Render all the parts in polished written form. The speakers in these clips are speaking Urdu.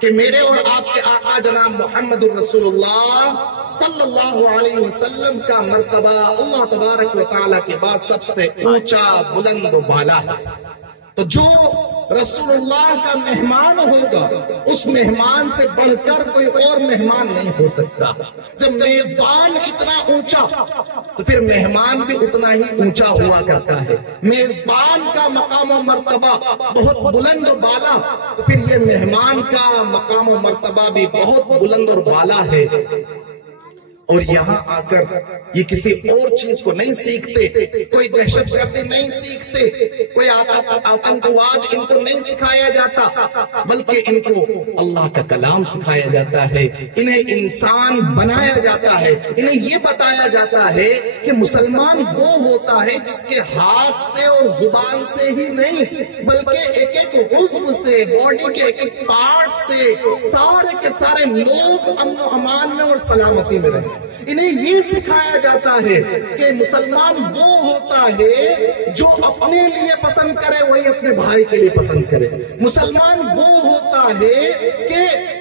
کہ میرے اور آپ کے آقا جناب محمد الرسول اللہ صلی اللہ علیہ وسلم کا مرتبہ اللہ تبارک و تعالیٰ کے بعد سب سے اونچا بلند و بالا ہے۔ تو جو رسول اللہ کا مہمان ہوگا اس مہمان سے بڑھ کر کوئی اور مہمان نہیں ہو سکتا۔ جب میزبان اتنا اونچا تو پھر مہمان بھی اتنا ہی اونچا ہوا کرتا ہے۔ میزبان کا مقام و مرتبہ بہت بلند و بالا تو پھر یہ مہمان کا مقام و مرتبہ بھی بہت بلند اور بالا ہے۔ اور یہاں آ کر یہ کسی اور چیز کو نہیں سیکھتے، کوئی دہشت گردی نہیں سیکھتے، کوئی آتنکواد ان کو نہیں سکھایا جاتا، بلکہ ان کو اللہ کا کلام سکھایا جاتا ہے، انہیں انسان بنایا جاتا ہے، انہیں یہ بتایا جاتا ہے کہ مسلمان وہ ہوتا ہے جس کے ہاتھ سے اور زبان سے ہی نہیں بلکہ ایک ایک عضو سے، باڈی کے ایک ایک پارٹ سے سارے کے سارے لوگ امن و امان میں اور سلامتی میں رہیں۔ انہیں یہ سکھایا جاتا ہے کہ مسلمان وہ ہوتا ہے جو اپنے لیے پسند کرے وہی اپنے بھائی کے لیے پسند کرے۔ مسلمان وہ ہوتا ہے کہ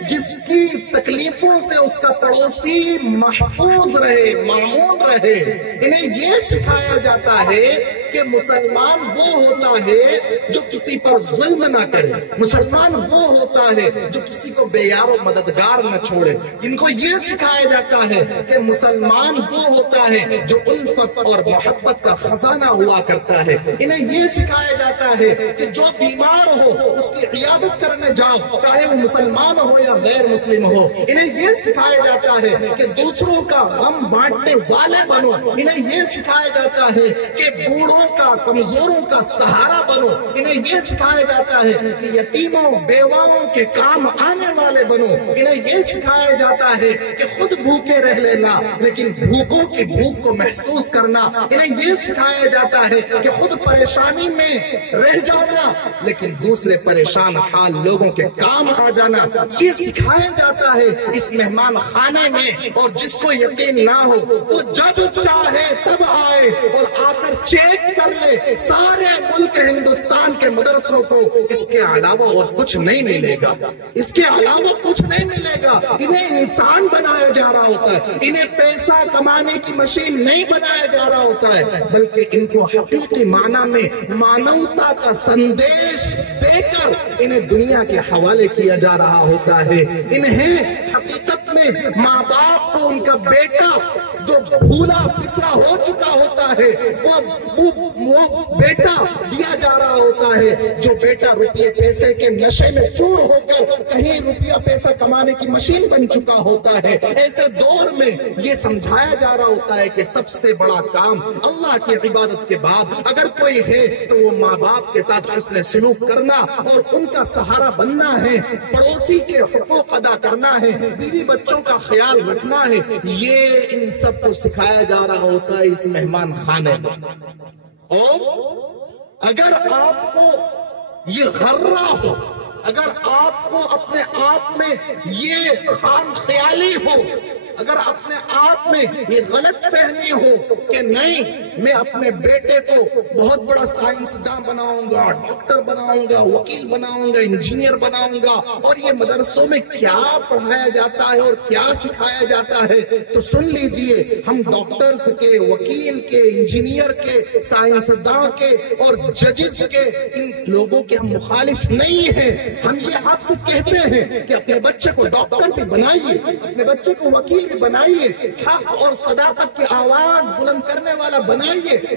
جس کی تکلیفوں سے اس کا پڑوسی محفوظ رہے، معمون رہے۔ انہیں یہ سکھایا جاتا ہے کہ مسلمان وہ ہوتا ہے جو کسی پر ظلم نہ کرے، مسلمان وہ ہوتا ہے جو کسی کو بے یار و مددگار نہ چھوڑے۔ ان کو یہ سکھایا جاتا ہے کہ مسلمان وہ ہوتا ہے جو الفت اور محبت کا خزانہ ہوا کرتا ہے۔ انہیں یہ سکھایا جاتا ہے کہ جو بیمار ہو اس کی عیادت کرنے جاؤ، چاہے وہ مسلمان ہو یا غیر مسلم ہو۔ انہیں یہ سکھایا جاتا ہے کہ دوسروں کا غم بانٹنے والے بنو۔ انہیں یہ سکھایا جاتا ہے کہ بوڑھوں کا، کمزوروں کا سہارا بنو۔ انہیں یہ سکھایا جاتا ہے کہ یتیموں بیواؤں کے کام آنے والے بنو۔ انہیں یہ سکھایا جاتا ہے کہ خود بھوکے رہ لینا لیکن بھوکوں کی بھوک کو محسوس کرنا۔ انہیں یہ سکھایا جاتا ہے کہ خود پریشانی میں رہ جانا لیکن دوسرے پریشان حال لوگوں کے کام آ جانا۔ یہ سکھایا جاتا ہے اس مہمان خانے میں، اور جس کو یقین نہ ہو وہ جب چاہے تب آئے اور آ کر چیک کر لے سارے ملک ہندوستان کے مدرسوں کو۔ اس کے علاوہ اور کچھ نہیں ملے گا، اس کے علاوہ کچھ نہیں ملے گا۔ انہیں انسان بنایا جا رہا ہوتا ہے، انہیں پیسہ کمانے کی مشین نہیں بنایا جا رہا ہوتا ہے، بلکہ ان کو حقیقی معنی میں مانوتا کا سندیش دے کر انہیں دنیا کے حوالے کیا جا رہا ہوتا ہے۔ انہیں حقیقت میں ماں باپ کو ان کا بیٹا جو بھولا پسرا ہو چکا ہوتا ہے وہ بیٹا دیا جا رہا ہوتا ہے، جو بیٹا روپیے پیسے کے نشے میں چور ہو کر کہیں روپیہ پیسہ کمانے کی مشین بن چکا ہوتا ہے۔ ایسے دور میں یہ سمجھایا جا رہا ہوتا ہے کہ سب سے بڑا کام اللہ کی عبادت کے بعد اگر کوئی ہے تو وہ ماں باپ کے ساتھ حسن سلوک کرنا اور ان کا سہارا بننا ہے، پڑوسی کے حقوق ادا کرنا ہے، بیوی بچوں کا خیال رکھنا ہے۔ یہ ان سب کو سکھایا جا رہا ہوتا ہے اس مہمان خانے میں۔ اور اگر آپ کو یہ غرہ ہو، اگر آپ کو اپنے آپ میں یہ خام خیالی ہو، اگر اپنے آپ میں یہ غلط فہمی ہو کہ نہیں میں اپنے بیٹے کو بہت بڑا سائنسداں بناؤں گا، ڈاکٹر بناؤں گا، وکیل بناؤں گا، انجینئر بناؤں گا، اور یہ مدرسوں میں کیا پڑھایا جاتا ہے اور کیا سکھایا جاتا ہے، تو سن لیجئے ہم ڈاکٹرز کے، وکیل کے، انجینئر کے، سائنسداں کے اور ججز کے ان لوگوں کے ہم مخالف نہیں ہیں۔ ہم یہ آپ سے کہتے ہیں کہ اپنے بچے کو ڈاکٹر بھی بنائیے، اپنے بچے کو وکیل بھی بنائیے، حق اور صداقت کی آواز بلند کرنے والا بنائیے،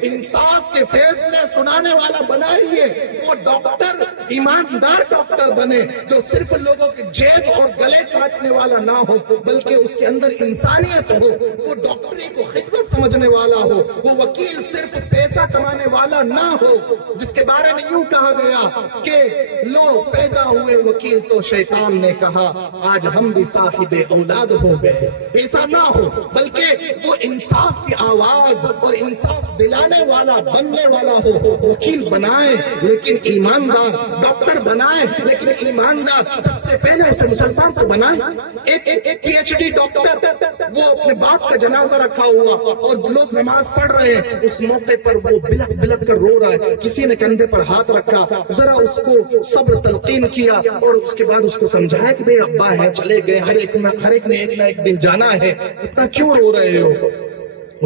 انصاف کے فیصلے سنانے والا بنائیے۔ وہ ڈاکٹر ایماندار ڈاکٹر بنے جو صرف لوگوں کے جیب اور گلے کاٹنے والا نہ ہو بلکہ اس کے اندر انسانیت ہو، وہ ڈاکٹری کو خدمت سمجھنے والا ہو، وہ وکیل صرف پیسہ کمانے والا نہ ہو جس کے بارے میں یوں کہا گیا کہ لو پیدا ہوئے وکیل تو شیطان نے کہا آج ہم بھی صاحب اولاد ہو گئے۔ ایسا نہ ہو، بلکہ وہ انصاف کی آواز اور انصاف دلانے والا بننے والا ہو۔ وکیل بنائے لیکن ایماندار، ڈاکٹر بنائے لیکن ایماندار، سب سے پہلے اسے مسلمان تو بنائے۔ ایک پی ایچ ڈی ڈاکٹر، وہ اپنے باپ کا جنازہ رکھا ہوا اور لوگ نماز پڑھ رہے ہیں، اس موقع پر وہ بلک بلک کر رو رہا ہے، کسی نے کندھے پر ہاتھ رکھا، ذرا اس کو صبر تلقین کیا اور اس کے بعد اس کو سمجھایا کہ بھئی ابا ہے، چلے گئے، ہر ایک نے ایک نہ ایک دن جانا ہے، اتنا کیوں رو رہے ہو؟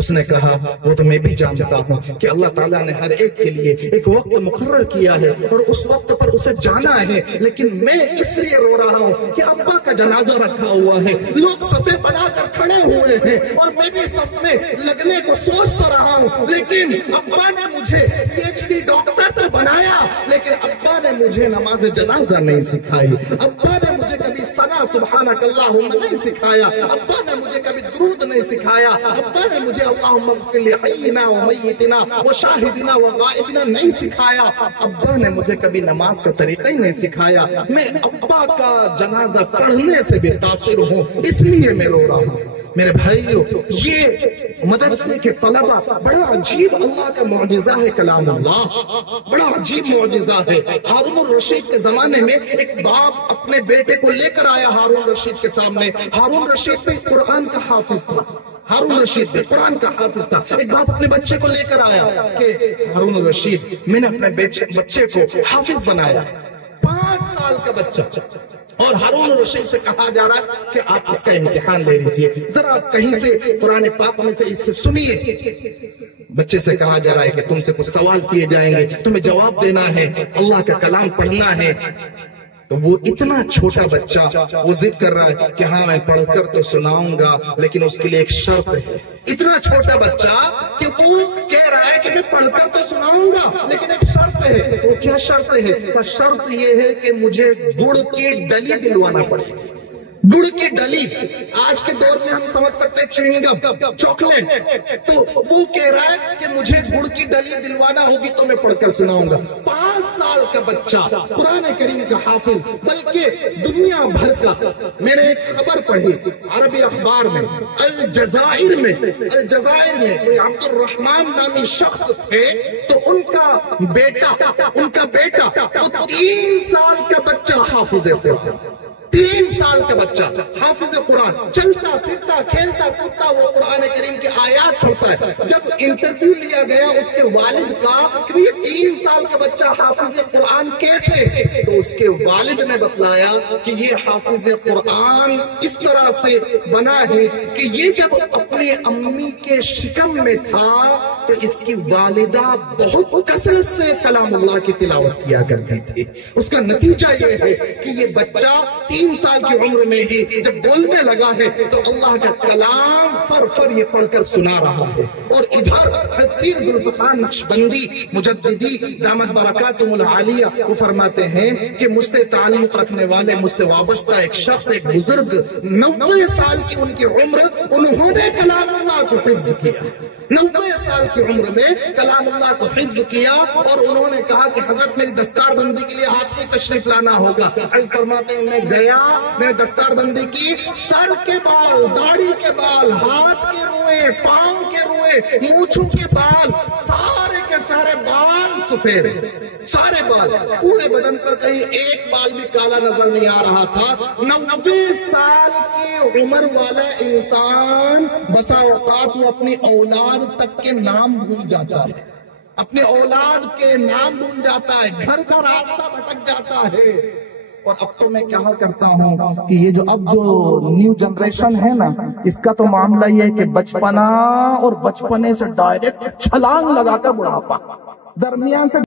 اس نے کہا وہ تو میں بھی جانتا ہوں کہ اللہ تعالیٰ نے ہر ایک کے لیے ایک وقت مقرر کیا ہے اور اس وقت پر اسے جانا ہے، لیکن میں اس لیے رو رہا ہوں کہ ابا کا جنازہ رکھا ہوا ہے، لوگ صفیں بنا کر کھڑے ہوئے ہیں اور میں بھی صف میں لگنے کو سوچ تو رہا ہوں، لیکن ابا نے مجھے پی ایچ ڈی ڈاکٹر تو بنایا، لیکن ابا نے مجھے نماز جنازہ نہیں سکھائی، ابا نے مجھے کبھی ثنا سبحانک اللہم نہیں سکھایا، ابا نے مجھے کبھی درود نہیں سکھایا، ابا نے مجھے اللہم اغفر لحینا ومیتنا وشاہدنا وغائبنا نہیں سکھایا، ابا نے مجھے کبھی نماز کا طریقہ ہی نہیں سکھایا، میں ابا کا جنازہ پڑھنے سے بھی قاصر ہوں، اس لیے میں رو رہا ہوں۔ میرے بھائیو، یہ مدرسے کے طلبہ، بڑا عجیب اللہ کا معجزہ ہے کلام اللہ، بڑا عجیب معجزہ ہے۔ ہارون الرشید کے زمانے میں ایک باپ اپنے بیٹے کو لے کر آیا ہارون الرشید کے سامنے، ہارون الرشید بھی قرآن کا حافظ تھا، ہارون الرشید بھی قرآن کا حافظ تھا، ایک باپ اپنے بچے کو لے کر آیا کہ ہارون الرشید میں نے اپنے بچے کو حافظ بنایا، 5 سال کا بچہ، اور ہارون الرشید سے کہا جا رہا ہے کہ آپ اس کا امتحان لے لیجئے، ذرا کہیں سے قرآن پاک میں سے اس سے سنیے۔ بچے سے کہا جا رہا ہے کہ تم سے کچھ سوال کیے جائیں گے، تمہیں جواب دینا ہے، اللہ کا کلام پڑھنا ہے۔ تو وہ اتنا چھوٹا بچہ وہ ضد کر رہا ہے کہ ہاں میں پڑھ کر تو سناؤں گا، لیکن اس کے لیے ایک شرط ہے۔ اتنا چھوٹا بچہ کہ وہ کہہ رہا ہے کہ میں پڑھ کر تو سناؤں گا، لیکن ایک شرط ہے۔ وہ کیا شرط ہے؟ شرط یہ ہے کہ مجھے گڑ کی ڈلی دلوانا پڑے گی۔ گڑ کی ڈلی، آج کے دور میں ہم سمجھ سکتے ہیں چوئنگم، چاکلیٹ، تو وہ کہہ رہا ہے کہ مجھے گڑ کی ڈلی دلوانا ہوگی تو میں پڑھ کر سناؤں گا۔ 5 سال کا بچہ قرآن کریم کا حافظ، بلکہ دنیا بھر کا۔ میں نے ایک خبر پڑھی عربی اخبار میں، الجزائر میں کوئی عبد الرحمن نامی شخص تھے، تو ان کا بیٹا وہ 3 سال کا بچہ حافظ قرآن، 3 سال کا بچہ حافظ قرآن، چلتا پھرتا کھیلتا کودتا وہ قرآن کریم کی آیات پڑھتا ہے۔ جب انٹرویو لیا گیا اس کے والد کا کہ یہ 3 سال کا بچہ حافظ قرآن کیسے، تو اس کے والد نے بتلایا کہ یہ حافظ قرآن اس طرح سے بنا ہے کہ یہ جب اپنی امی کے شکم میں تھا تو اس کی والدہ بہت کثرت سے کلام اللہ کی تلاوت کیا کرتی تھی۔ اس کا نتیجہ یہ ہے کہ یہ بچہ 3 سال کی عمر میں ہی جب بولنے لگا ہے تو اللہ کا کلام فر یہ پڑھ کر سنا رہا ہے۔ اور ادھر پیر ذوالفقار نقشبندی مجددی دامت برکاتہم العالیہ وہ فرماتے ہیں کہ مجھ سے تعلق رکھنے والے، مجھ سے وابستہ ایک شخص، ایک بزرگ، 90 سال کی ان کی عمر، انہوں نے کلام اللہ کو حفظ کیا، 90 سال کی عمر میں کلام اللہ کو حفظ کیا، اور انہوں نے کہا کہ حضرت میری دستار بندی کے لیے آپ کو تشریف لانا ہوگا۔ فرماتے ہیں میں گیا، میں نے دستار بندی کی، سر کے بال، داڑھی کے بال، ہاتھ کے روئے، پاؤں کے روئے، مونچھوں کے بال، سارے کے سارے بال سفید، سارے بال، پورے بدن پر کہیں ایک بال بھی کالا نظر نہیں آ رہا تھا۔ 90 سال کی عمر والا انسان بسا اوقات وہ اپنی اولاد تک کے نام بھول جاتا ہے، اپنے اولاد کے نام بھول جاتا ہے، گھر کا راستہ بھٹک جاتا ہے۔ اور اب تو میں کیا کرتا ہوں کہ یہ جو اب جو نیو جنریشن ہے نا، اس کا تو معاملہ یہ ہے کہ بچپنا اور بچپنے سے ڈائریکٹ چھلانگ لگا کر بڑھاپا، درمیان سے